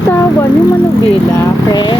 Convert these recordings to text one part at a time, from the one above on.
bitawan yung manubila, okay?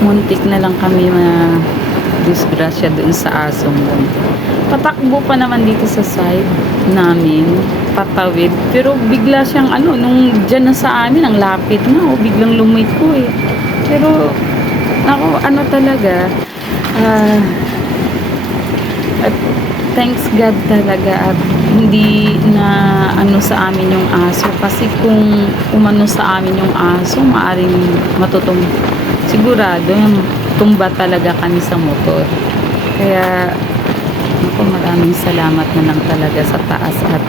Muntik na lang kami na disgrasya dun sa asong yun. Patakbo pa naman dito sa side namin, patawid. Pero bigla siyang ano, nung dyan na sa amin, ang lapit na, oh, biglang lumiko eh. Pero, ako, ano talaga, ah, at thanks God talaga at hindi na ano sa amin yung aso kasi kung umano sa amin yung aso maaring matutum sigurado tumba talaga kami sa motor. Kaya ako maraming salamat na lang talaga sa taas at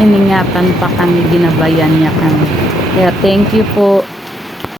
iningatan pa kami ginabayan niya kami. Kaya thank you po